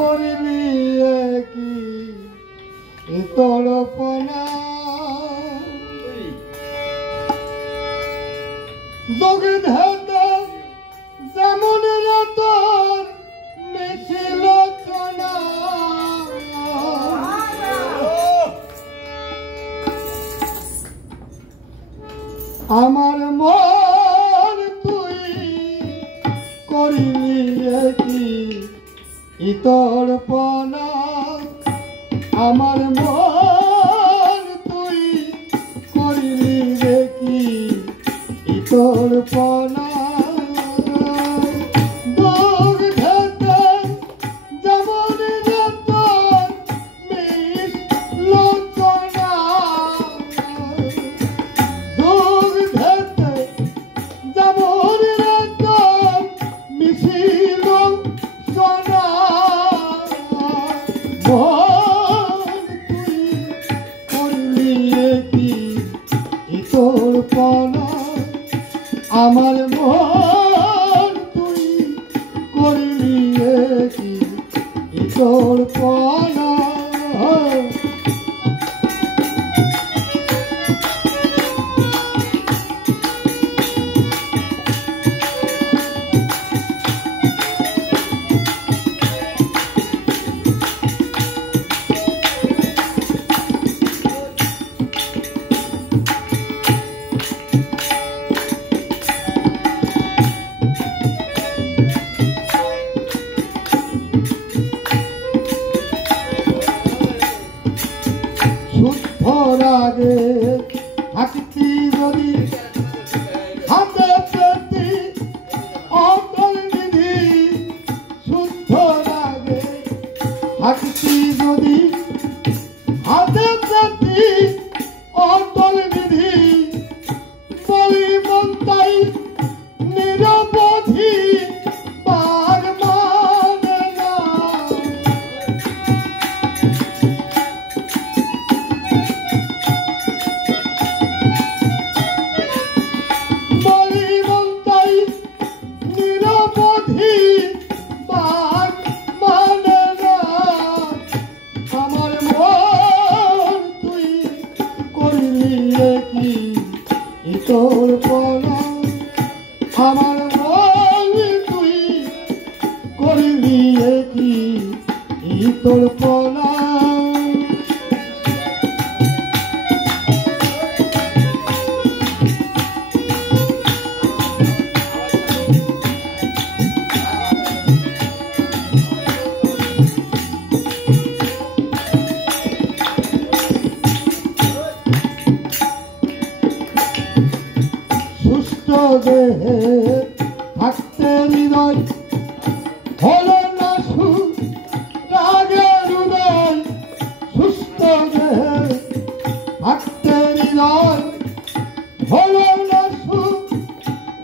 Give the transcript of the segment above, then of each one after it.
করলি কি তড়পনা দগ্ধাতে যেমন তোর মিছিল চনা আমার মন তুই করলি কি তড়পনা আমার মন তুই করলি কি তড়পনা আমার মন তুই করলি কি তড়পনা রাগে থাকতি যদি হাতে পেতি অন্তর নিধি শুদ্ধ রাগে থাকতি যদি হাতে পেতি অন্তর নিধি বলি মন্তাই নিরবধি পার মানে না তড়পনা আমার মন তুই করলি কি তড়পনা দেহে থাকতে হৃদয় হলো না রাগের উদয় সুস্থ দেহে থাকতে হৃদয় হলো না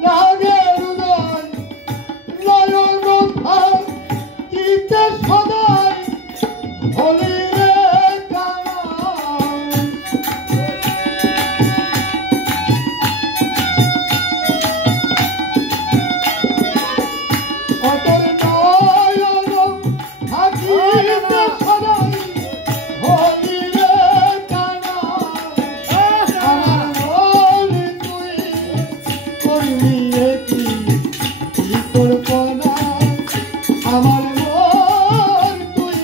রাগের উদয় নয়ন থাকিতে সদাই হলি আমার মন তুই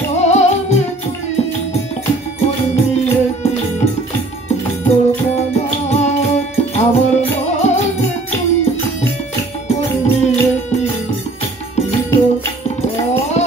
মনে তুই করবি কি তোর কানা আমার মনে তুই করবি কি তোর